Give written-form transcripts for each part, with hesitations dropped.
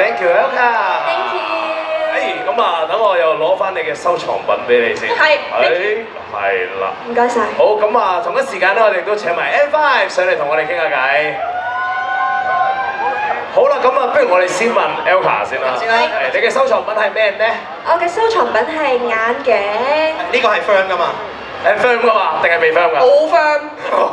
Thank you，Elka。Thank you。咁啊，等我又攞翻你嘅收藏品俾你先。係啦。唔該晒。好，咁啊，同一時間咧，我哋都請埋 N5 上嚟同我哋傾下偈。好啦，咁啊，不如我哋先問 Elka 先啦。你嘅收藏品係咩咧？我嘅收藏品係眼鏡。呢個係 firm 噶嘛？係 firm 噶嘛？定係未 firm 噶？好 firm。好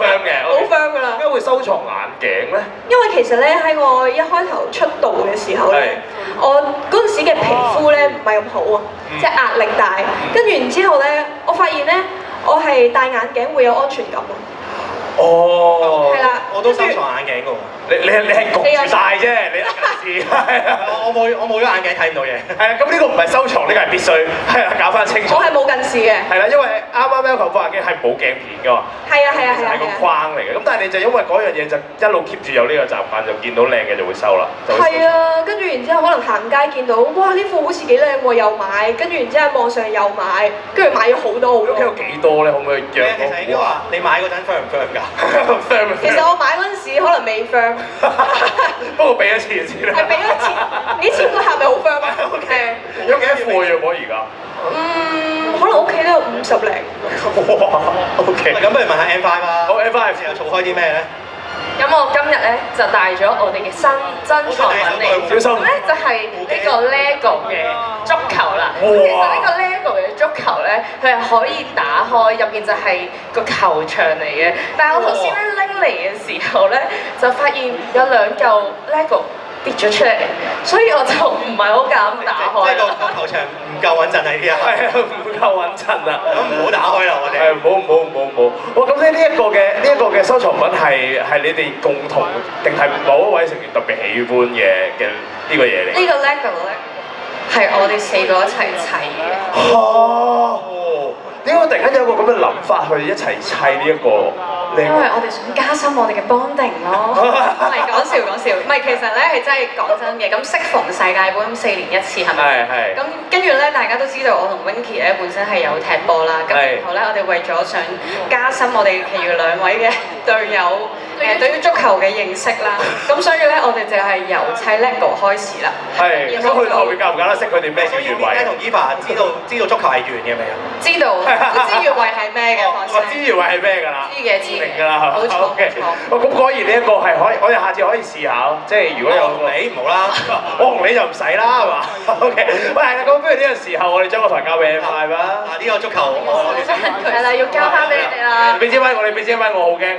firm 嘅。好 firm 噶啦。點解會收藏眼鏡咧？因為其實咧喺我一開頭出道嘅時候咧，我嗰陣時嘅皮膚咧唔係咁好啊，即係壓力大。跟住然之後咧，我發現咧，我係戴眼鏡會有安全感啊。哦。係啦。我都收藏眼鏡噶喎。你係焗住晒啫，你近視係啊。我冇咗眼鏡睇唔到嘢。係啊，咁呢個唔係收藏，呢個係必須。係啦，搞翻清楚。我係冇近視嘅。係啦，因為啱啱 Elka 副眼鏡係冇鏡片噶嘛。係啊。係個框嚟嘅。咁但係你就因為嗰樣嘢就一路 keep 住有呢個習慣，就見到靚嘅就會收啦。係啊，跟住然之後可能行街見到，哇呢副好似幾靚喎，又買，跟住然之後喺網上又買，跟住買咗好多好多。屋企有幾多咧？可唔可以約我？其實應該話你買嗰陣 firm 唔 firm 㗎？其實我買嗰陣時可能未 firm。不過俾咗錢先啦。係俾咗錢，俾錢個客咪好 firm 啊。OK。有幾多副藥我而家？可能屋企都有50零。哇 ！OK。咁不如問下 N5 啦。好 ，N5 又儲開啲咩咧？咁我今日咧就帶咗我哋嘅新珍藏品嚟，小心。咧就係呢個 LEGO 嘅足球啦。其實呢個 LEGO 嘅足球咧，佢係可以打開，入邊就係個球場嚟嘅。但係我頭先咧拎嚟嘅時候咧，就發現有2嚿 LEGO 跌咗出嚟，所以我就唔係好敢打開。即係個球場唔夠穩陣係啲啊。係啊，唔夠穩陣啊。咁唔好打開啦，我哋。係，唔好。哇，咁呢一個嘅收藏品係你哋共同定係某一位成員特別喜歡嘅呢個嘢嚟？呢個 LEGO 咧係我哋4個一齊砌嘅。哦。點解突然間有個咁嘅諗法去一齊砌呢一個？因為我哋想加深我哋嘅 bonding 咯，唔係講笑，唔係其實咧係真係講真嘅。咁適逢世界盃4年1次係咪？係。咁跟住咧，大家都知道我同 Winky 咧本身係有踢波啦。咁然後咧，我哋為咗想加深我哋其餘2位嘅隊友對於足球嘅認識啦，咁所以咧我哋就係由砌 LEGO 開始啦。係。咁去到後面教唔教得識佢哋咩叫越位？同 Eva 知道足球係圓嘅未啊？知道，知越位係咩嘅？放心。我知越位係咩㗎啦？知嘅。明㗎啦，冇錯。咁果然呢一個係可以，我哋下次可以試下咯。即係如果有紅梨唔好啦，我紅梨就唔使啦，係嘛 ？OK。喂，係啦，咁不如呢個時候我哋將個台交俾 N5 啦。呢個足球我攞住先。係啦，要交翻俾你哋啦。俾支咪我，你俾支咪我，好驚。